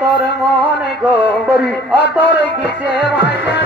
তোর মনে গো তোর কিসে ভাইকে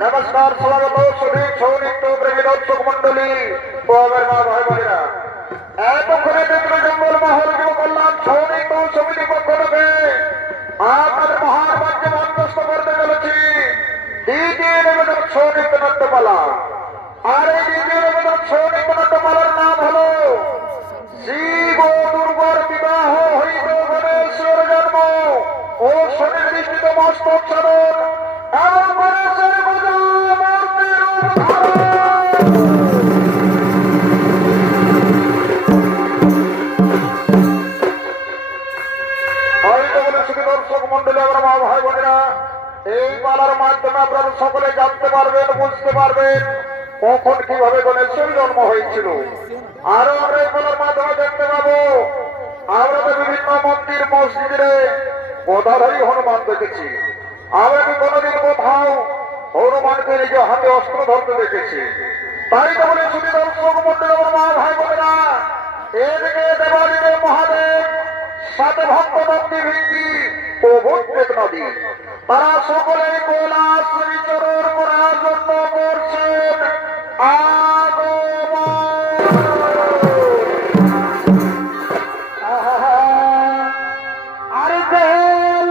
नमस्कार स्वागत सभी छौनिक प्रेमी दर्शक मंडली ও আমার মা ভাই বোনেরা এতক্ষণে দেখলো জঙ্গল মহল যুব কল্যাণ ছৌনিক সমিতি পক্ষ থেকে আপনাদের মহান বাক্য মধ্যস্থ করতে চলেছি দ্বিতীয় নিবেদন ছৌনিক নাট্যপালা। আর এই দ্বিতীয় নিবেদন ছৌনিক নাট্যপালার নাম হলো শিব ও দুর্গার বিবাহ হইত গণেশের জন্ম ও সুনির্দিষ্ট মস্তক সাধন এবং গণেশের পূজা মূর্তির দর্শক মন্ডলী আমার মা ভাই বোনেরা এই পালার মাধ্যমে আপনারা সকলে জানতে পারবেন বুঝতে পারবেন কখন কিভাবে গণেশের জন্ম হয়েছিল। আরো আমরা এই পালার মাধ্যমে দেখতে পাবো আমরা তো বিভিন্ন মন্দির মসজিদে গদাধারী হনুমান দেখেছি, আমরা কি কোনোদিন কোথাও হনুমানকে নিজে হাতে অস্ত্র ধরতে দেখেছি। তাই তো বলে শুধু দর্শক মন্ডলী আমার মা ভাই বোনেরা এদিকে দেবাদিদেব মহাদেব সাথে ভক্ত নন্দী ভিত্তি ও ভূতপ্রেত নদী তারা সকলে কৈলাস বিচরণ করার জন্য করছেন আগমন। আরে দেল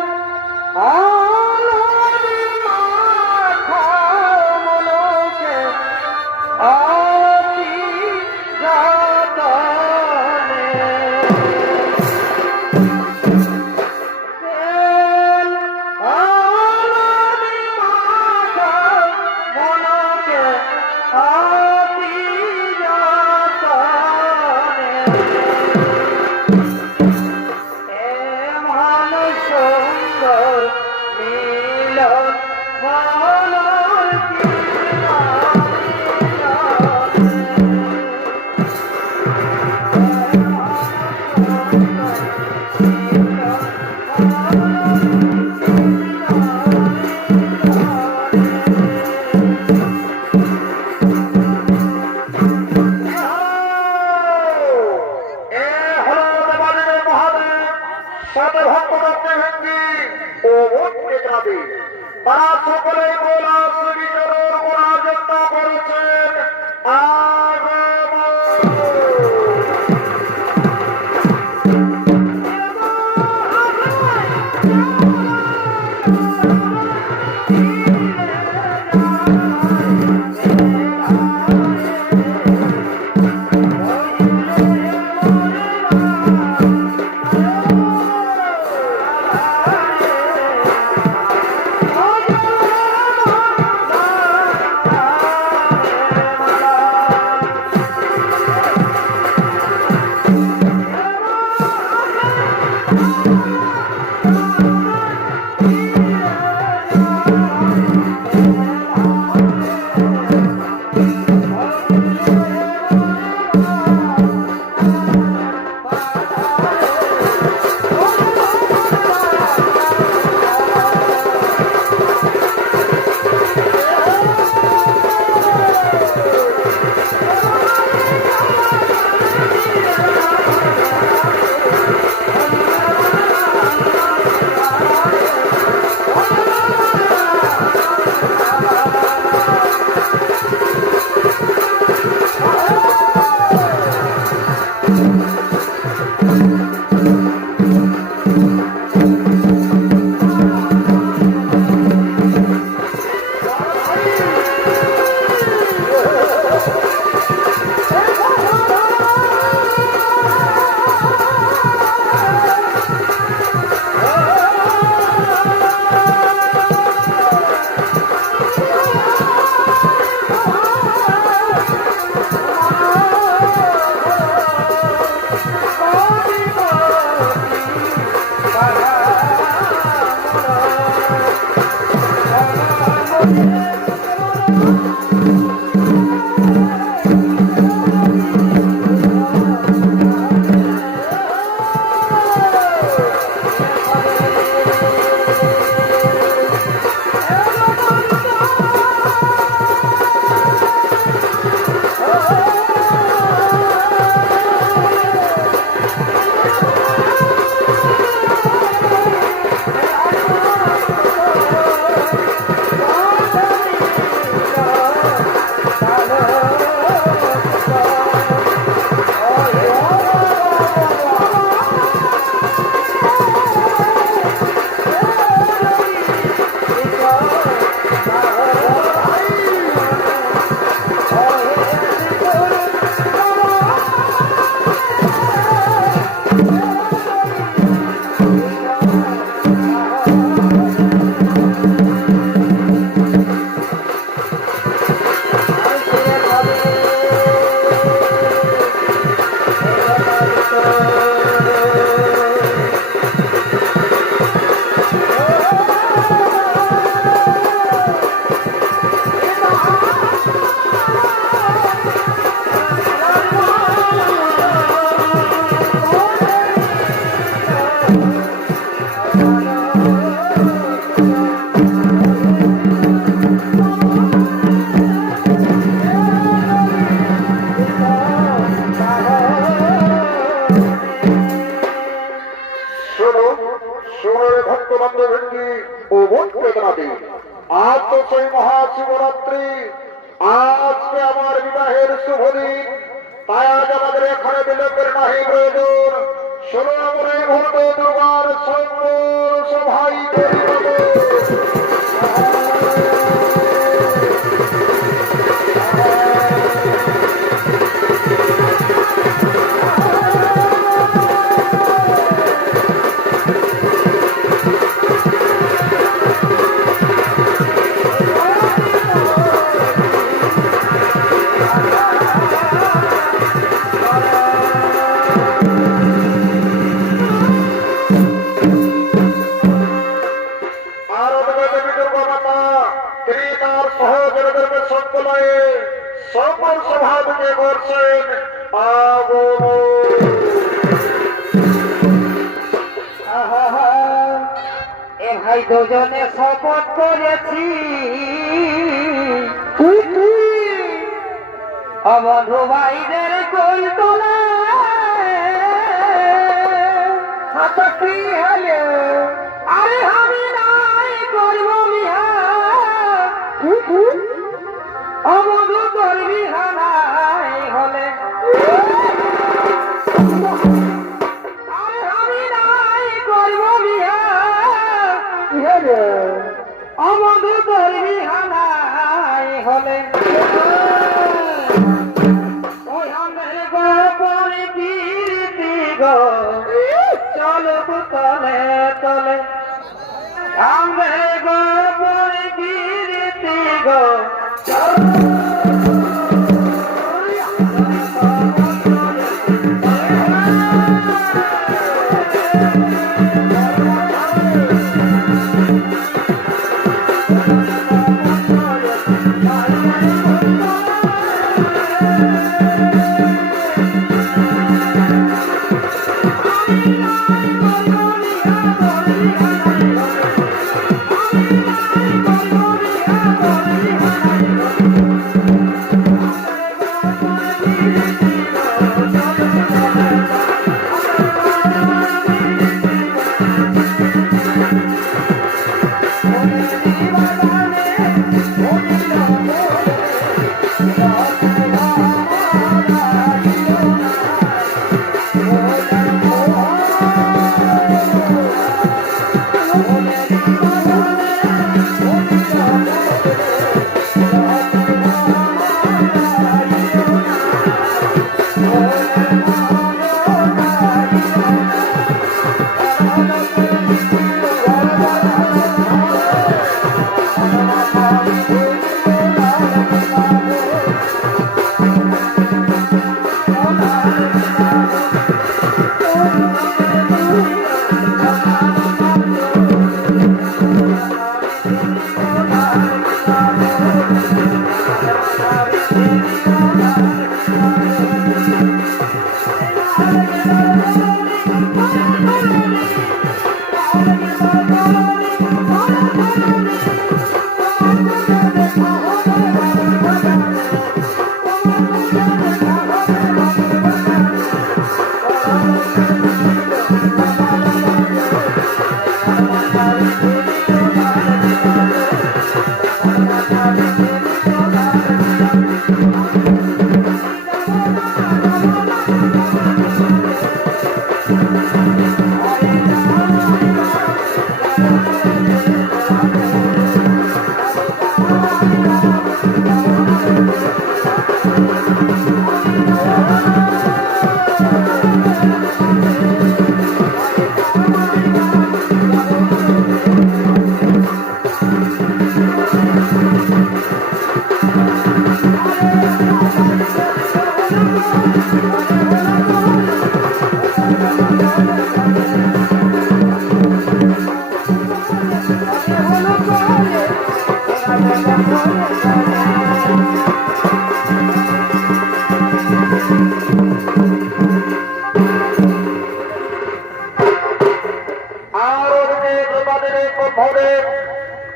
আজ তো সেই মহাশিবরাত্রি, আজকে আমার বিবাহের শুভ দিন, তাই আজ আমাদের এখানে বিলম্বের নাহি প্রয়োজন। শোনো আমরা এই মুহূর্তে দুর্গার সঙ্গ সভাই করিব। সকল সভাপতি করছেন এ ভাই দুজনে শপথ করেছি বন্ধু ভাইদের গোল তোলা কি হলে আরে আমি নাই করব বিহা অবধু করবি হানাই হলে আরে আমি নাই করব বিহা অবধু করবি হানাই হলে ওই আমার গোপনে কীর্তি গো চলো তলে তলে আমার গোপনে কীর্তি গো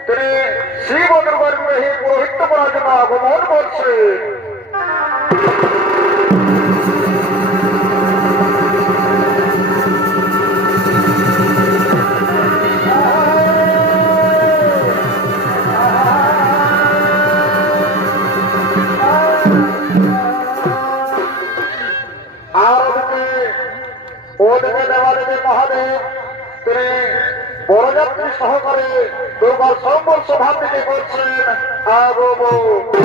তিনি শ্রীমন্দির পুরোহিত করার জন্য আগমন করছে। জয়রাত্রী সহকারে দুর্গার সম্বল সভা থেকে করছেন আগমন।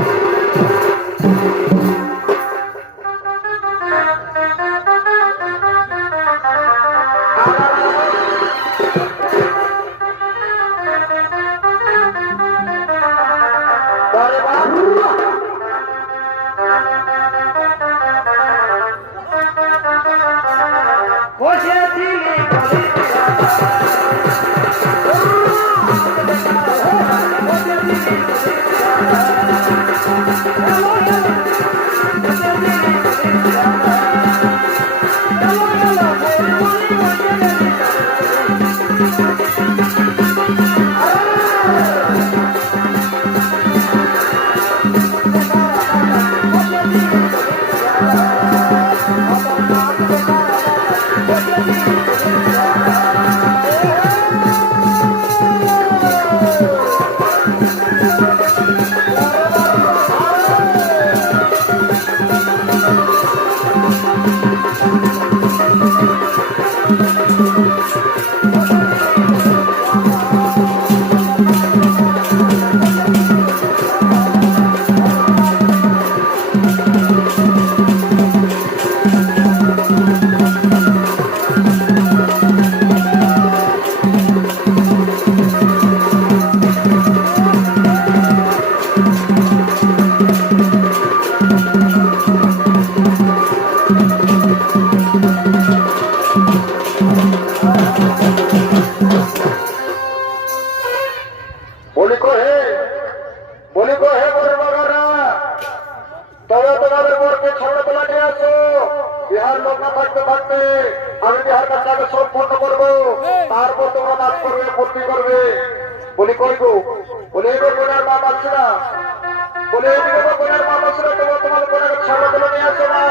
আমি বিহার কাজটাকে সম্পন্ন করবো, তারপর তোমরা নাচ করবে, ফুর্তি করবে। বলি কইব, বলে এই বোনের মা পাচ্ছি না, বলে এই বোনের মা পাচ্ছি না, তোমরা তোমার বোনের সর্বগুলো নিয়ে আসো না।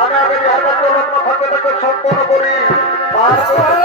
আমি আগে বিহার কাজ লগ্ন থাকবে তাকে সম্পন্ন করি, তারপর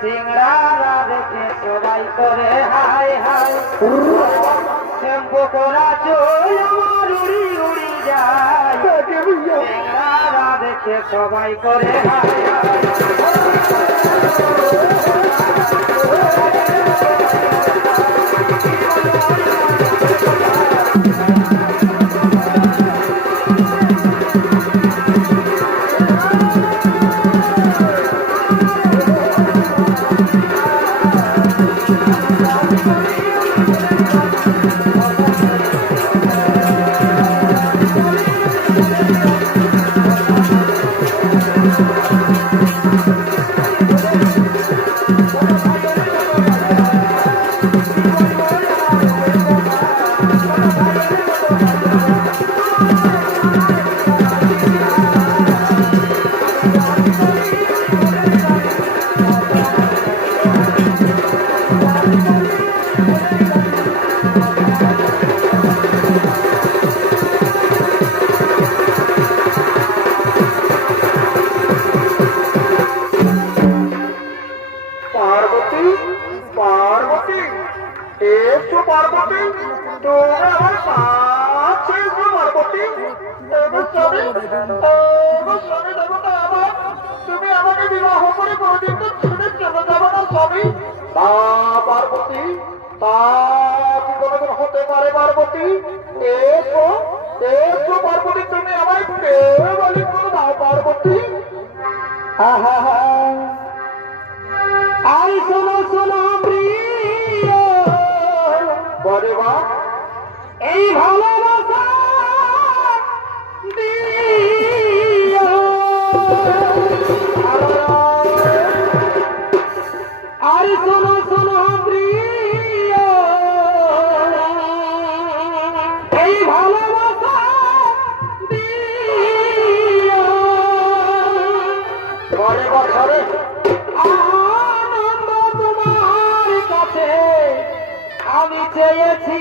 সিংড়ারা দেখে সবাই করে হাই হাই, শ্যাম্পু করা চুল আমার উড়ি উড়ি যায়। সিংড়ারা দেখে সবাই করে হাই হাই। পার্বতী, পার্বতী, এসো পার্বতী, তুমি আমার কাছে এসো পার্বতী। স্বামী দেবতা আমার, তুমি আমাকে বিবাহ করে কোনদিন তো ছেড়ে চলে যাবে না স্বামী। তা পার্বতী, তা কি কোনদিন হতে পারে পার্বতী? এসো, এসো পার্বতী, তুমি আমায় প্রেম বলি করে দাও পার্বতী। আহা আই শোনো শোনো প্রিয়, বরে বা এই ভালোবাসা দিও। আর শোনো শোনো প্রিয়, এই ভালোবাসা দিও। বরে বা ছড়ে আনন্দ তোমার কাছে আমি চেয়েছি,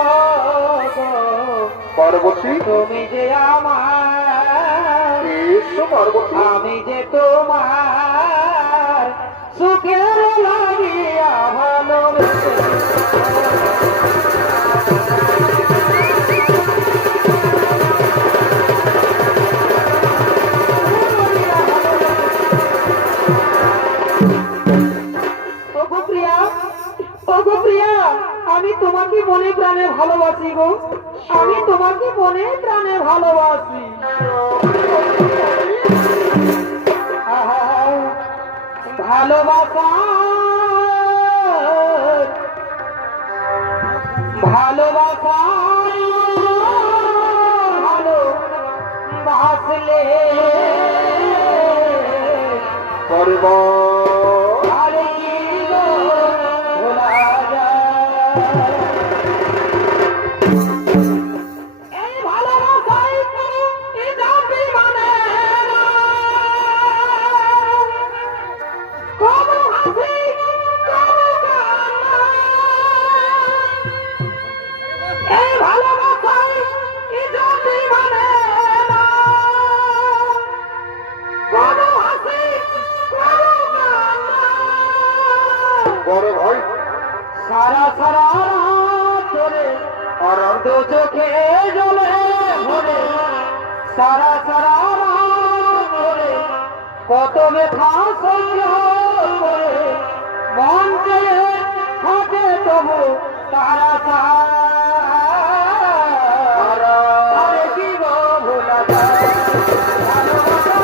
ও গো, পার্বতী, তুমি যে আমার, এসো পার্বতী। আমি যে তোমার সুখের লাগিয়া ভালোবেসে। ওগো প্রিয়া, ওগো প্রিয়া, আমি তোমাকে মনে প্রাণে ভালোবাসি গো, আমি তোমাকে মনে প্রাণে ভালোবাসি। আহা, ভালোবাসা বল আরে কি গো ভোলা যায় এই ভালোবাসাই এ জাতি মানে না কবু হাসি কবু কান্না এই ভালোবাসাই এ জাতি মানে না কবু হাসি কবু কান্না বড় ভাই সারা সারা রাত ধরে আর দু চোখে জলে ভরে সারা সারা রাত ধরে কত ব্যথা সহ্য করে মন চেয়ে থাকে তবু তারা সারা আরে কি গো ভোলা যায় ভালোবাসা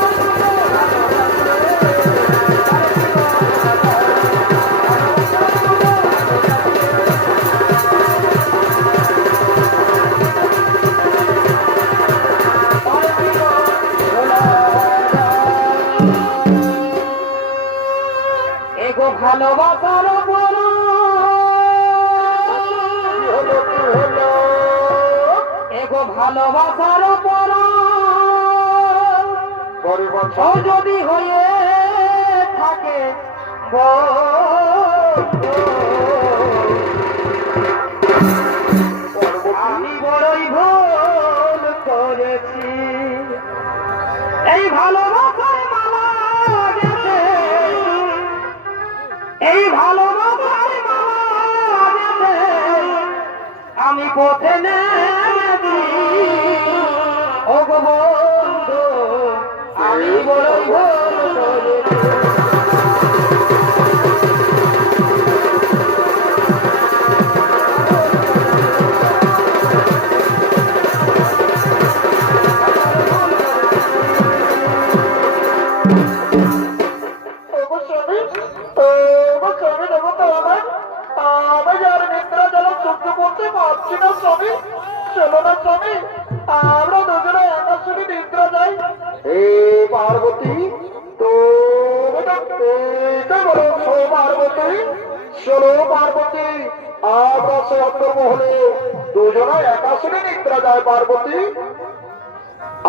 এগো ভালোবাসার বড় এগো ভালোবাসার বড় ও যদি হয়ে থাকে আমি বড়ই ভুল করেছি এই ভালোবাসায় মালা গেছে এই ভালোবাসায় মালা গেছে আমি পথে নেমেছি ও গো বন্ধু আমি বড়ই ভুল করেছি পার্বতী তো পার্বতী চলো পার্বতী আকাশে অন্তর্মহলে দুজনে একাশনে নিদ্রা যায় পার্বতী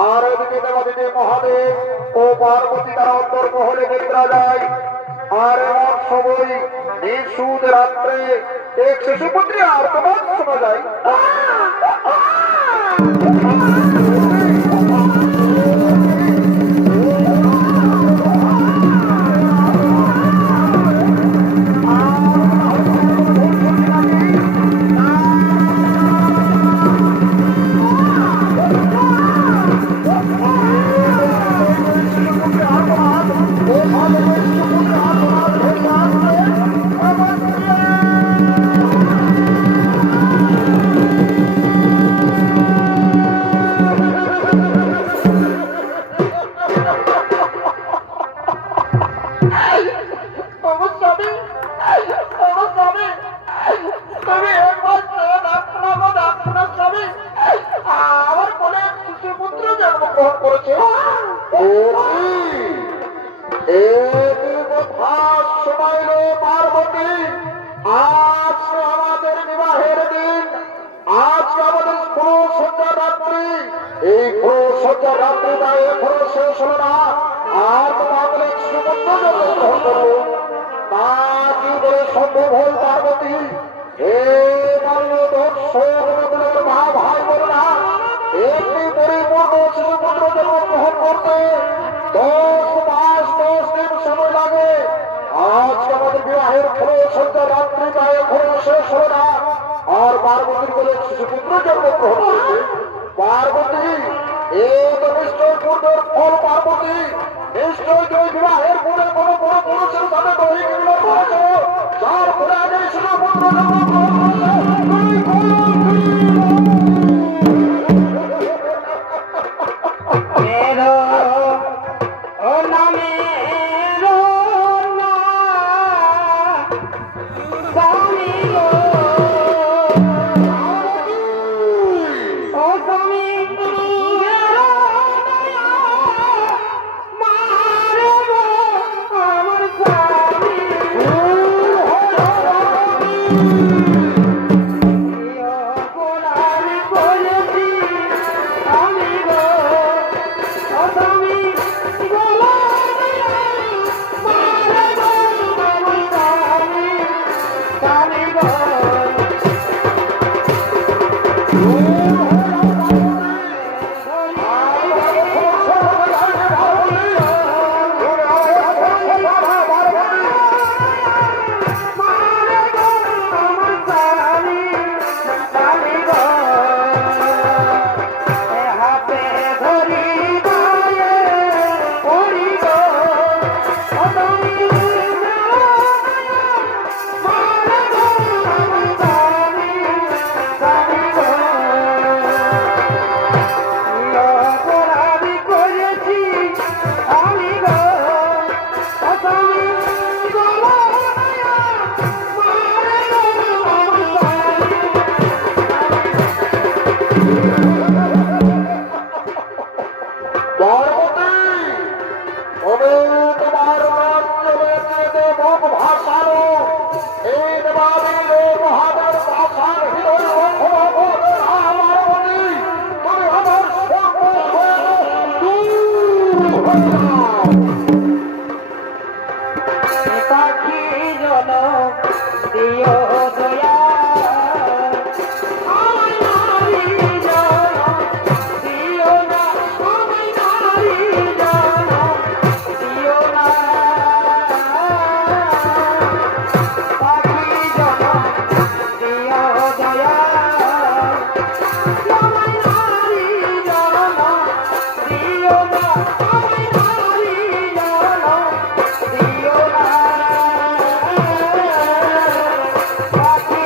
আর ওদিকে দেবাদিদেব মহাদেব ও পার্বতী তারা অন্তর্মহলে নিদ্রা যায় আর এমন সময় নিঃসুদ রাত্রে এক শিশুপুত্রী আর তোমার শোনা যায় পার্বতী আজ আমাদের বিবাহের দিন আজ আমাদের পুরো সজ্জা রাত্রি এই পুরো সজ্জা রাত্রিটা এখনো শেষ হলো না আর তোমাদের সমুদ্র গ্রহণ করো তা কি বলে সম্ভব হল পার্বতী হে দর্শক মা ভাই বলো না একটি পরিপূর্ণ শিশুপুত্র জন্মগ্রহণ করতে 10 মাস 10 দিন সময় লাগে আজ আমাদের বিবাহের পুরো সজ্জা রাত্রিটা এখনো শেষ হলো না আর পার্বতীর বলে শিশুপুত্র জন্মগ্রহণ করছে পার্বতী এই তো নিশ্চয় পূর্বের ফল পার্বতী নিশ্চয় তুই বিবাহের পূর্বে কোনো বড় পুরুষের সাথে দৈহিক মিলন করেছ যার ফলে আগে শিশুপুত্র জন্মগ্রহণ আমার দিও দয়া আমায় নারী জনম দিও না আমায় নারী জনম দিও না পাখি জনম দিও দয়া আমায় নারী জনম দিও না আমায় নারী জনম দিও না পাখি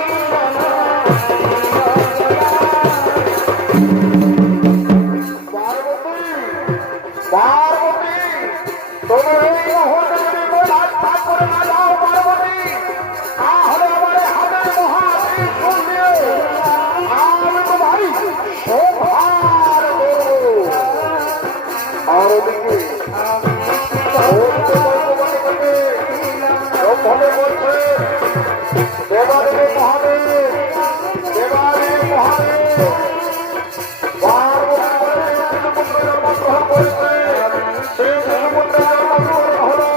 পার্বতী, তুমি এই মুহূর্তে যদি কৈলাস ত্যাগ করে না যাও পার্বতী, তাহলে আমার এই হাতের মহাত্রিশূল দিয়ে আমি তোমার সংহার করব। আর ওদিকে ব্রহ্মদেব বলছে, দেবাদেব মহাদেব, দেবাদেব মহাদেব পার্বতী বলে শিশুপুত্র জন্মগ্রহণ করেছে। সেই শিশুপুত্র জন্মগ্রহণ হলো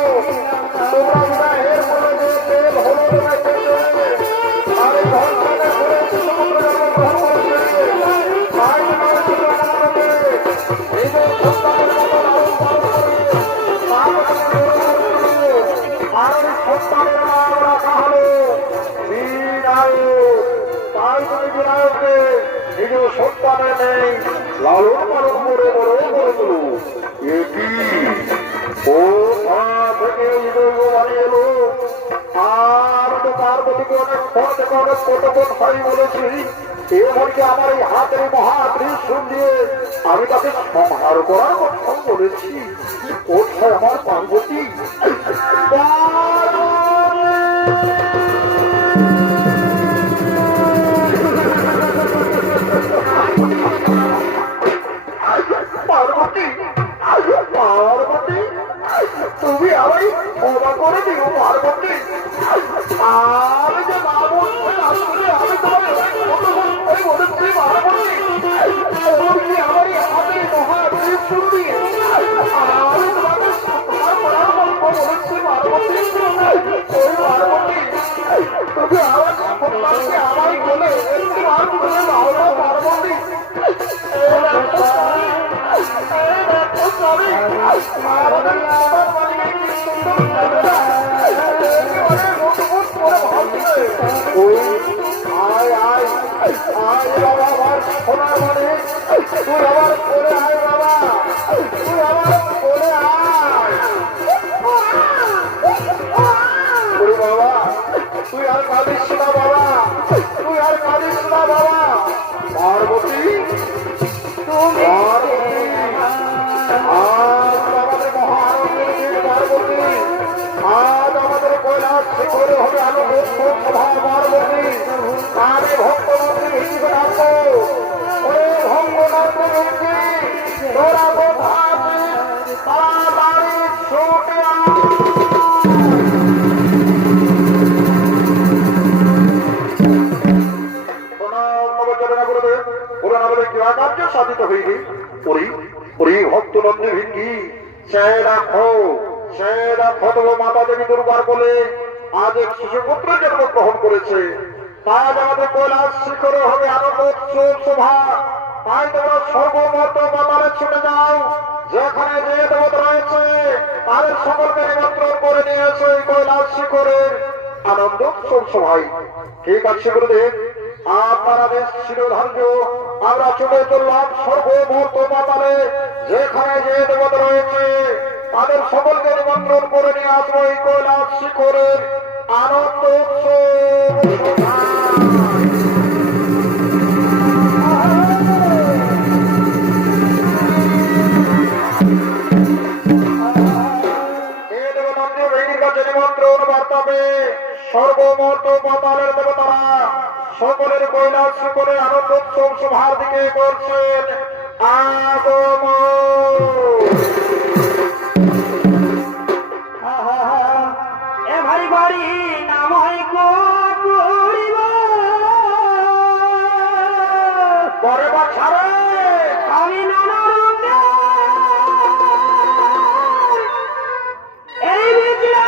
তোমরা বিবাহের ফলে যে তেল হলো তোমাকে আর এই ধর্ষণের ফলে শিশুপুত্র জন্মগ্রহণ করেছে। তাই তোমার শিশুপুত্রকে নিজের সন্তানের মতো লালন পালন করে আর এই সন্তানের নাম রাখা হলো বিনায়ক। তাই তুমি বিনায়ককে নিজের সন্তানের নেই লালন পালন করে বড় করে তুলো। এটি কোথা থেকে এই দৈব বাড়ি এলো? আর তো পার্বতীকে অনেক ফোন থেকে অনেক কতক্ষণ ভাই বলেছি, এমনকি আমার এই হাতের মহাত্রিশূল দিয়ে আমি তাকে সংহার করার কথা বলেছি। কোথায় আমার পার্বতী? পার্বতী, পার্বতী, তুমি আমায় ক্ষমা করে দিও পার্বতী। আমি যে বাবুল আসলে আমি তোমাকে বলেছি পার্বতী, এমনকি আমার এই হাতের মহাত্রিশূল দিয়ে আমি তোমাকে সংহার করার কথা বলেছি পার্বতী। ওই পার্বতী, তুমি আমার সন্তানকে আমায় বলে তোমার বলে দাও না পার্বতী। তুই আর কাঁদিস না বাবা, তুই আর কাঁদিস না বাবা। পার্বতী, আজ আমাদের মহানন্দের পার্বতী, আজ আমাদের কৈলাস শিখরে হবে আলোক সভা পার্বতী। আমি ভক্তমন্ত্রী হিসেবে ডাকবো, ওরে ভঙ্গনাথ মন্ত্রী, তোরা কোথায় তাড়াতাড়ি ছুটে আয়। কার্য সাধিত হইনি ভক্ত নন্দী ভিঙ্গি সে দেখো তবু মাতা দেবী দুর্গার বলে আজ এক শিশুপুত্র জন্মগ্রহণ করেছে। আজ আমাদের কৈলাস শিখরে হবে আনন্দ উৎসব সভা। তাই তোমরা সর্বমত মাতারে ছুটে যাও, যেখানে যে দেবতা রয়েছে তাদের সকলকে নিমন্ত্রণ করে নিয়ে এসো এই কৈলাস শিখরের আনন্দ উৎসব সভায়। ঠিক আছে গুরুদেব, আপনারা বেশ শিরোধার্য। আমরা চলে চললাম সর্বমূর্ত মাতালে, যেখানে যে দেবতা রয়েছে তাদের সকলকে নিমন্ত্রণ করে নিয়ে আসবো এই কৈলাস শিখরের আনন্দ উৎসব। নিমন্ত্রণ বার্তাবে সর্বমূর্ত মাতালের দেবতারা সকলের কৈলাস শিখরে আনন্দ উৎসব সভার দিকে করছেন আগমন। এ ভাই বাড়ি নাম হয় পরে বা ছাড়ে আমি নানা রঙে এই বিদ্যা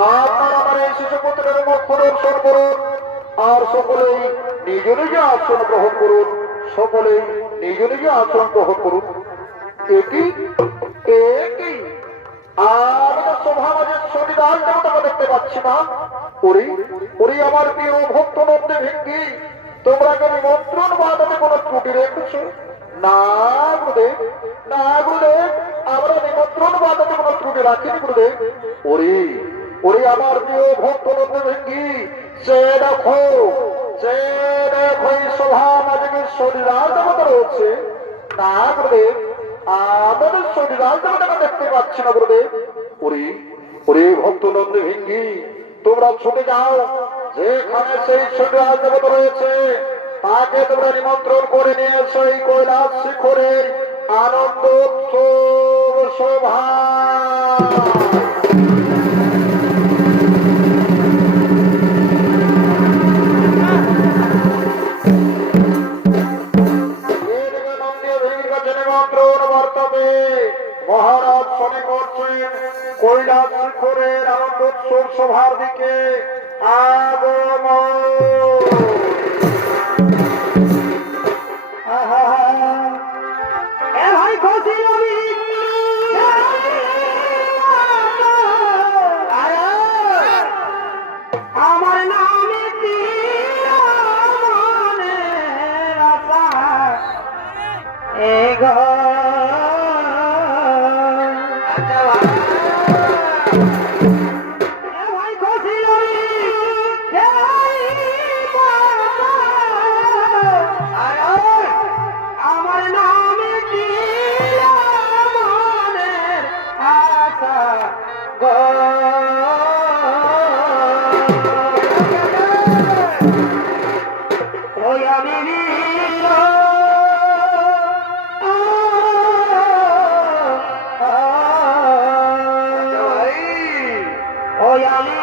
আপনার আমার এই শিশুপুত্রের মুখ দর্শন করুন আর সকলেই নিজ নিজ আসন গ্রহণ করুন, সকলেই নিজ নিজ আসন গ্রহণ করুন। একই একই আমাদের সভামাজের শনিদার দেবতাকে দেখতে পাচ্ছি না। ওরে ওরে আমার প্রিয় ভক্ত নন্দে ভেঙ্গি, তোমরা কি নিমন্ত্রণ বাদাতে কোনো ত্রুটি রেখেছ? না গুরুদেব, না গুরুদেব, আমরা নিমন্ত্রণ বাদাতে কোনো ত্রুটি রাখিনি গুরুদেব। ওরে ওরে আমার প্রিয় ভক্ত নন্দে ভেঙ্গি, সে দেখো এই সভামাজের শনিদার দেবতা রয়েছে। না গুরুদেব, আমাদের শনিদার দেবতাকে দেখতে পাচ্ছি না গুরুদেব। ওরে ওরে ভক্ত নন্দে ভেঙ্গি, তোমরা ছুটে যাও, যেখানে সেই শনিদার দেবতা রয়েছে তাকে তোমরা নিমন্ত্রণ করে নিয়ে এসো এই কৈলাস শিখরের আনন্দ উৎসব শোভা। মহারাজ শনি করছেন কৈলাস শিখরের আনন্দ উৎসব সভার দিকে আগমন। এ ভাই খুশি আমি আমার নামে এ গো আমার নামে মনের আশা গো ওই আমি ওই আমি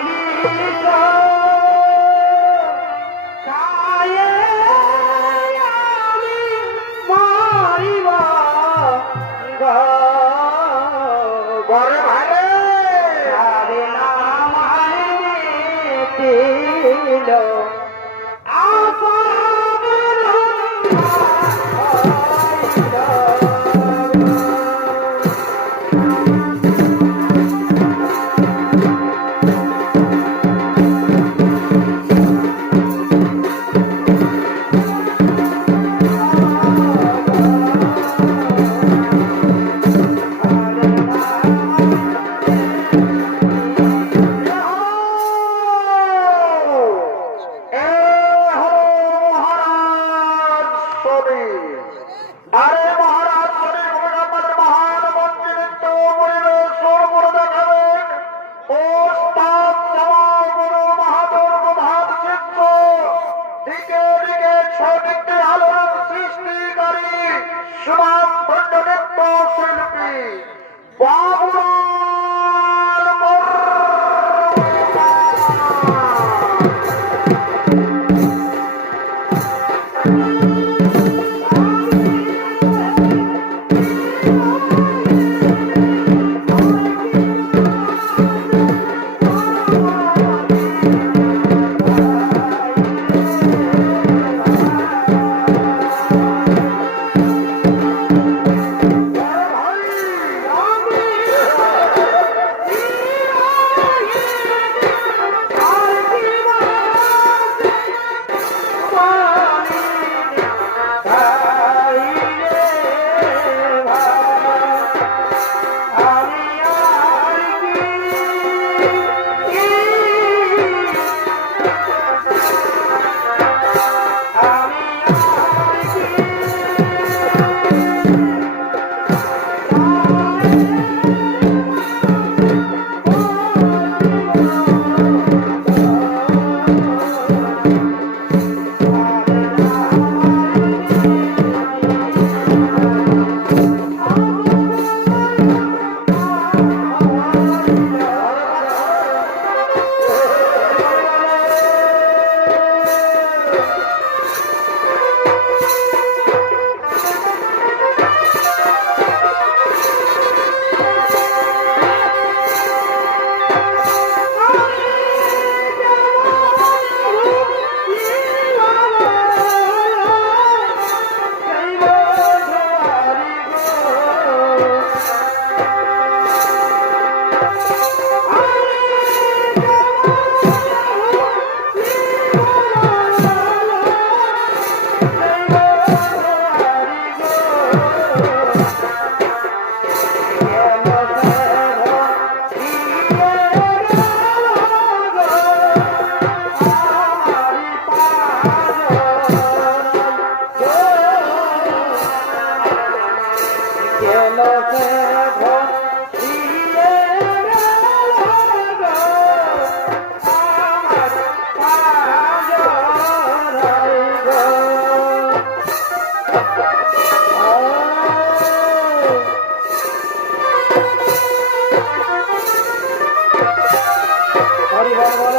হরি বল বল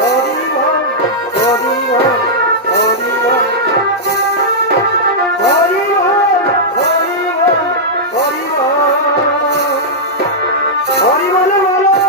হরি বল হরি বল হরি বল হরি বল হরি বল হরি বল হরি বল বল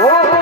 Oh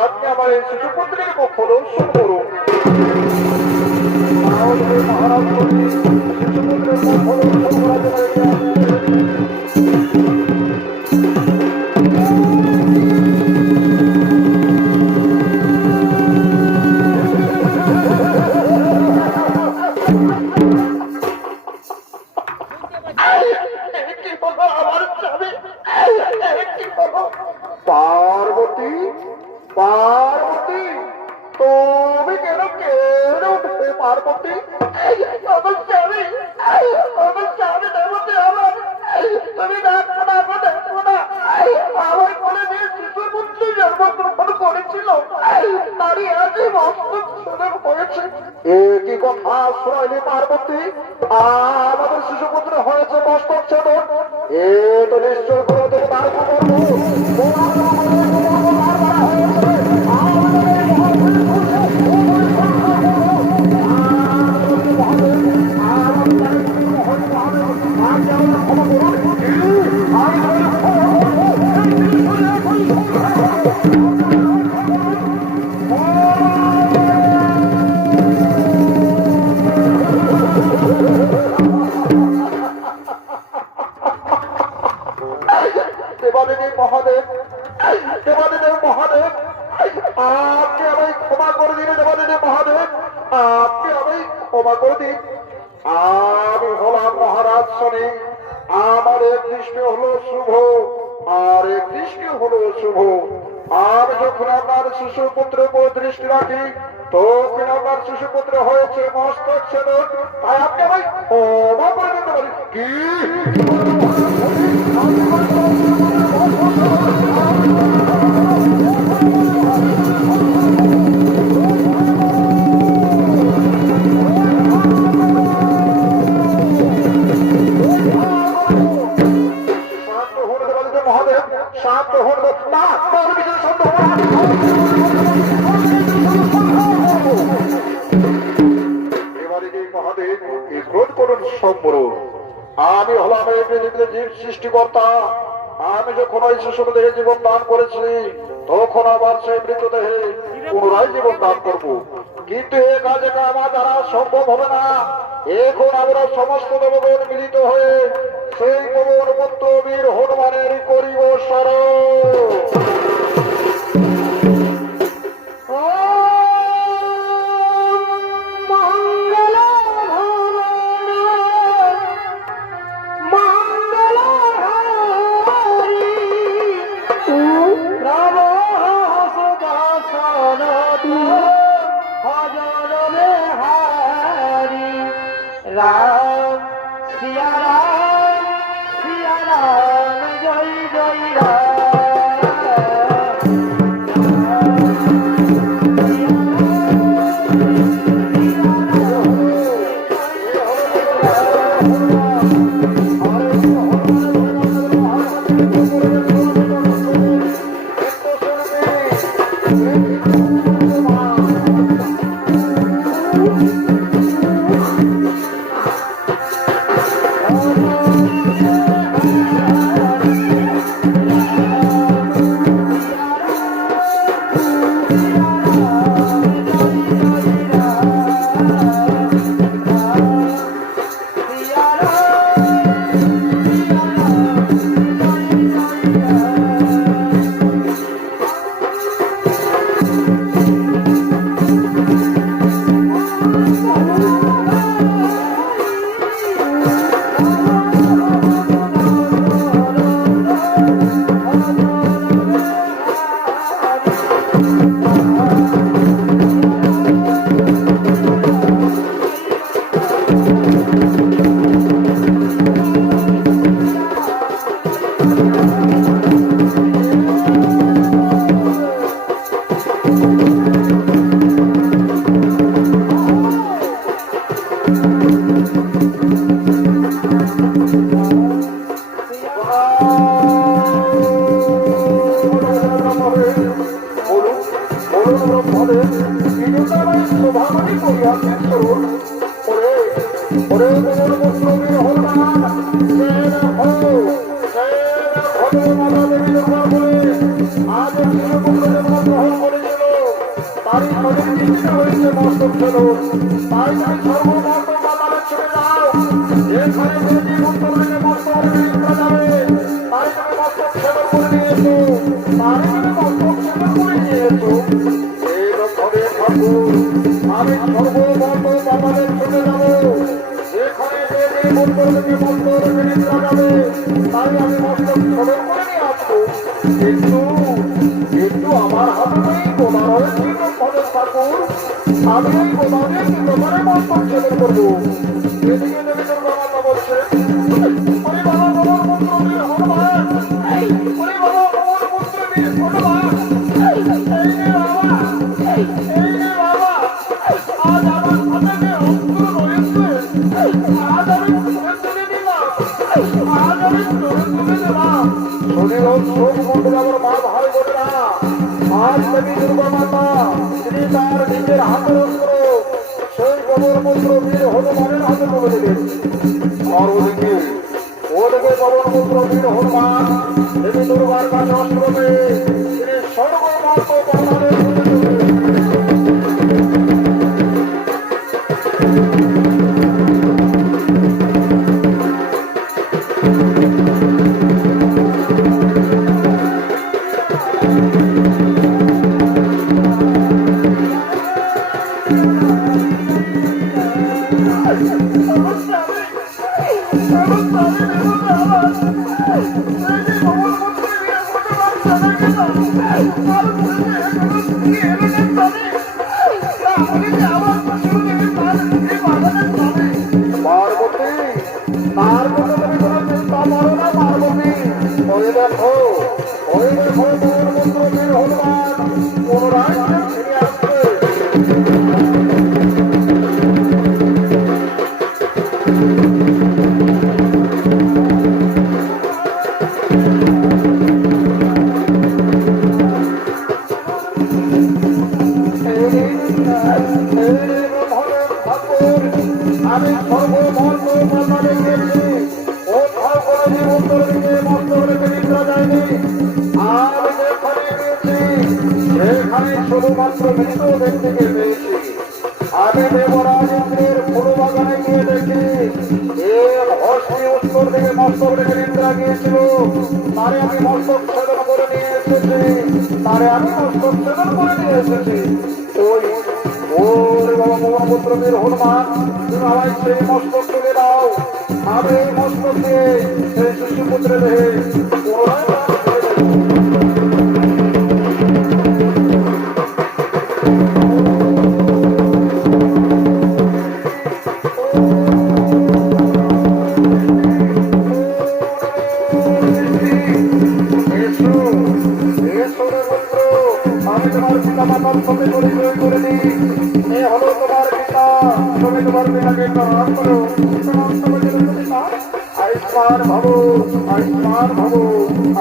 আপনি আমার এই শিশুপুত্রের মুখ দর্শন করুন। তাহলে মহারাজ বলি, শিশুপুত্রের মুখ দর্শন করা যাবে। পার্বতী, পার্বতী, তুমি কেন কেন উঠবে পার্বতী? আমার স্বামী, আমার স্বামী দেবতী আমার, তুমি দেখো না, দেখো না, আমার কোলে যে শিশুপুত্র জন্মগ্রহণ করেছিল তারই আজই মস্তক ছোট হয়েছে। এ কি কথা শুনাইলি পার্বতী? আমাদের শিশুপুত্র হয়েছে মস্তক ছোট, এ তো নিশ্চয় করে দেবে তার খবর। দেবাদেবী মহাদেব, দেবাদেবী মহাদেব, আপনি আমায় ক্ষমা করে দিন। দেবাদেবী মহাদেব, আপনি আমায় ক্ষমা করে দিন। আমি হলাম মহারাজ শনি, আমার এক দৃষ্টি হলো শুভ আর এক দৃষ্টি হলো শুভ। আমি যখন আপনার শিশুপুত্রের উপর দৃষ্টি রাখি তখন আপনার শিশুপুত্র হয়েছে মস্তক ছেদন, তাই আপনি আমায় ক্ষমা করে দিতে পারেন কি? মহাদেব শান্ত হন না, এবারে মহাদেব এই ক্রোধ করুন সম্পূর্ণ। আমি হলাম এই পৃথিবীতে জীব সৃষ্টিকর্তা। আমি যখন ওই শিশুর দেহে জীবন দান করেছি তখন আবার সেই মৃতদেহে পুনরায় জীবন দান করব, কিন্তু এ কাজে আমার দ্বারা সম্ভব হবে না। এখন আমরা সমস্ত দেবগণ মিলিত হয়ে সেই পবন পুত্র বীর হনুমানের করিব স্মরণ। রাম সিয়া রাম, সিয়া রাম, জয় জয় রাম। আজ ইচ্ছে হয়েছে মস্তক ছেদন। তাই তুমি সর্বমত পাতালে ছুটে যাও, যেখানে যদি উত্তর দিকে মস্তক নিয়ে যাবে, তাই তুমি মস্তক ছেদন করে নিয়ে এসো, তাই তুমি মস্তক ছেদন করে নিয়ে এসো। এই রকমের ঠাকুর আমি সর্বমত পাতালে ছুটে যাবো, যেখানে যদি উত্তর দিকে মস্তক নিয়ে যাবে, তাই আমি মস্তক ছেদন করে নিয়ে আসবো। কিন্তু কিন্তু আমার হাতে নেই গোলা রয়েছে পদের ঠাকুর, আমি এই গোলামে তোমারে মস্তক ছেদন করবো। এদিকে দেবী দুর্গা মাতা বলছে, ওরে বাবা তোমার পুত্র বীর হনুমান, ওরে বাবা তোমার পুত্র বীর হনুমান, এই রে বাবা, এই রে বাবা, আজ আমার হাতে যে অস্ত্র রয়েছে, আজ আমি তুলে দিলাম, আজ আমি তুলে দিলাম। শরীর চোখ মন্দির আমার মা ভাই বোনেরা, আজ দেবী দুর্গা মাতা তিনি তার নিজের হাতের অস্ত্র সেই গোবর পুত্র বীর হনুমানের হাতে তুলে দিলেন। আর ওদিকে গোবর পুত্র বীর হনুমান দেবী দুর্গার কাছে অস্ত্র পেয়ে তিনি সর্বমত পাতালে তুলে দিলেন। পার্বতী, তার মধ্যে তুমি কোনো চিন্তা করো না পার্বতী। ওই দেখো তোমার পুত্র বীর হনুমান পুনরায় ফিরে আসবে। আমি সর্বমত পাতালে গিয়েছি, কোথাও কোনো জীব উত্তর দিকে মস্তক রেখে নিদ্রা যায়নি। আমি যেখানে গিয়েছি সেখানে শুধুমাত্র মৃত ব্যক্তিকে পেয়েছি। আমি দেবরাজ ইন্দ্রের ফুল বাগানে গিয়ে দেখি এর হস্তি উত্তর দিকে মস্তক রেখে নিদ্রা গিয়েছিল, তারে আমি মস্তক ছেদন করে নিয়ে এসেছি, ওরে বাবা মোহন পুত্র বীর হনুমান, তুমি আমায় সেই মস্তক তুলে দাও। আমি এই মস্তক দিয়ে সেই শিশুপুত্রের দেহে পুনরায় প্রাণ ফিরে দেব। আমি তোমার পিতা মাতার সঙ্গে পরিচয় করে দিই। এ হলো তোমার পিতা, তুমি তোমার পিতাকে প্রণাম করো। আয়ুষ্মান ভব, আয়ুষ্মান ভব,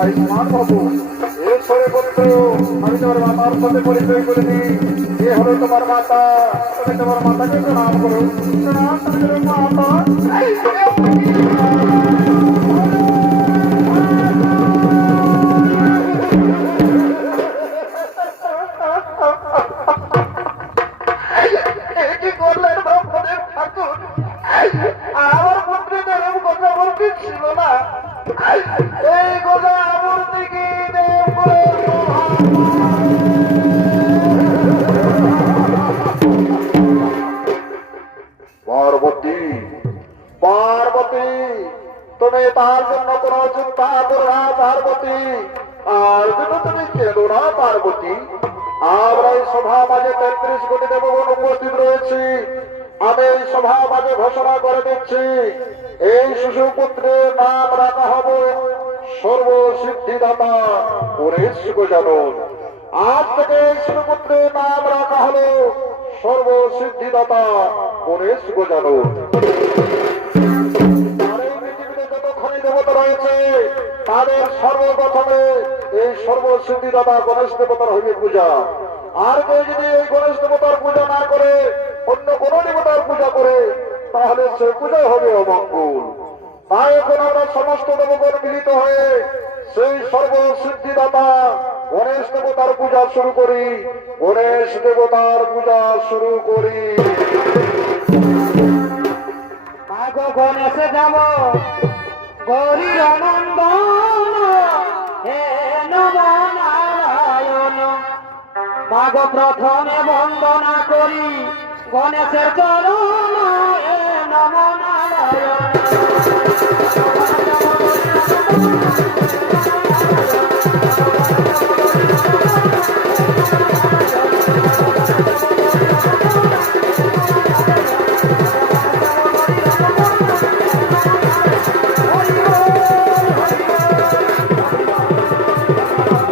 আয়ুষ্মান ভব। এরপরে পুত্র, আমি তোমার মাতার সাথে পরিচয় করে দিই। এ হলো তোমার মাতা, তুমি তোমার মাতাকে প্রণাম করো। প্রণাম করো মাতা। আমার পুত্রী তো এরকম কথা বলতে ছিল না, এই কথা আমার দিকে পার্বতী, পার্বতী তুমি তার জন্য কোন চিন্তা করো না পার্বতী, আর জন্য তুমি কেঁদো না পার্বতী। আমরা এই সভা মাঝে 33 কোটি দেবগণ উপস্থিত রয়েছি। আমি এই সভা মাঝে ঘোষণা করে দিচ্ছি, এই শিশুপুত্রের নাম রাখা হবে সর্বসিদ্ধিদাতা পরেশ গজানন। আজ থেকে এই শিশুপুত্রের নাম রাখা হলো সর্বসিদ্ধিদাতা পরেশ গজানন। দেবতা রয়েছে, তাদের সর্বপ্রথমে এই সর্বসিদ্ধিদাতা গণেশ দেবতার হইবে পূজা। আর কেউ যদি এই গণেশ দেবতার পূজা না করে অন্য কোন দেবতার পূজা করে, তাহলে সে পূজা হবে অমঙ্গল। তাই এখন আমরা সমস্ত দেবগণ মিলিত হয়ে সেই সর্বসিদ্ধিদাতা গণেশ দেবতার পূজা শুরু করি, গণেশ দেবতার পূজা শুরু করি। মাগো গণেশে যাব গৌরীর নন্দন হে নম নারায়ণ। মাগো প্রথমে বন্দনা করি গণেশের চরণ হে নম নারায়ণ।